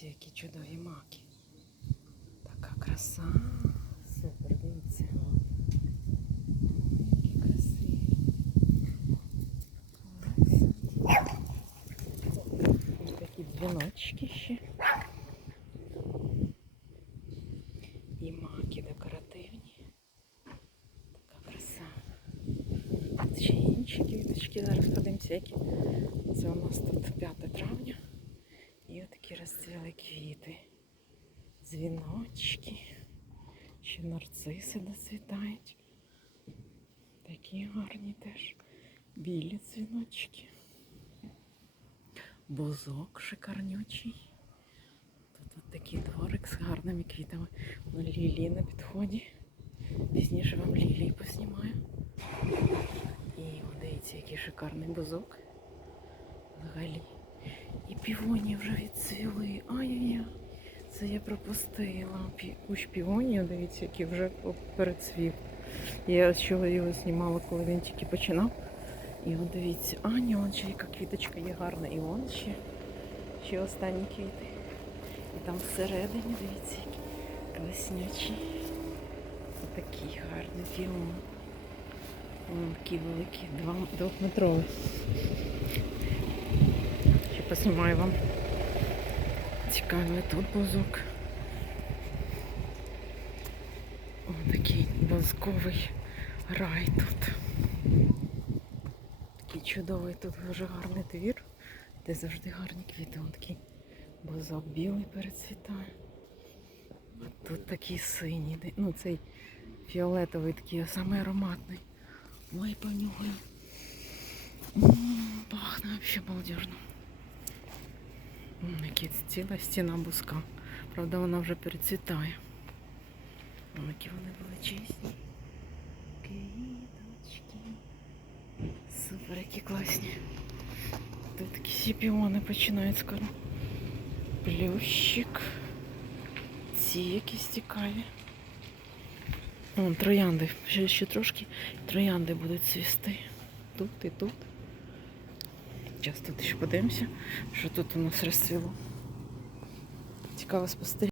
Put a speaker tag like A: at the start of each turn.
A: Дивіться, які чудові маки. Така краса. Супер, дивіться. Які красиві. Ось такі дзвіночки ще. І маки декоративні. Така краса. Тут ще інші квіточки. Зараз подивимося, які. Це у нас тут 5 травня. І отакі розцвіли квіти. Дзвіночки. Ще нарциси доцвітають. Такі гарні теж. Білі дзвіночки. Бузок шикарнючий. Тут от такий дворик з гарними квітами. Ну, лілії на підході. Пізніше вам лілії поснімаю. І дивіться, який шикарний бузок. Взагалі. І півоні вже відцвіли. Ай-яй-яй. Це я пропустила. Кущ півонів, дивіться, який вже перецвів. Я з чого його знімала, коли він тільки починав. І от дивіться, Аня, вон ще яка квіточка є гарна. І вон ще, ще останні квіти. І там всередині, дивіться, які класнячі. Отакий гарний піон. Вон такі великі, двохметрові. Ще поснімаю вам. Цікавий тут бузок. О, такий бузковий рай тут. Такий чудовий тут дуже гарний двір, де завжди гарні квіти. Вон такий бузок білий перецвітає. А тут такий синій. Ну, цей фіолетовий такий, самий ароматний. Ой, понюхай. Пахне вообще балдежно. Які ціла стіна бузка. Правда, вона вже перецвітає. Ой, які вони величезні. Квіточки. Супер, які класні. Тут такі всі піони починають скоро. Плющик. Ці якісь цікаві. Вон троянди. Ще, ще трошки троянди будуть цвісти. Тут і тут. Зараз тут ще подивимося, що тут у нас розцвіло. Цікаво спостерігати.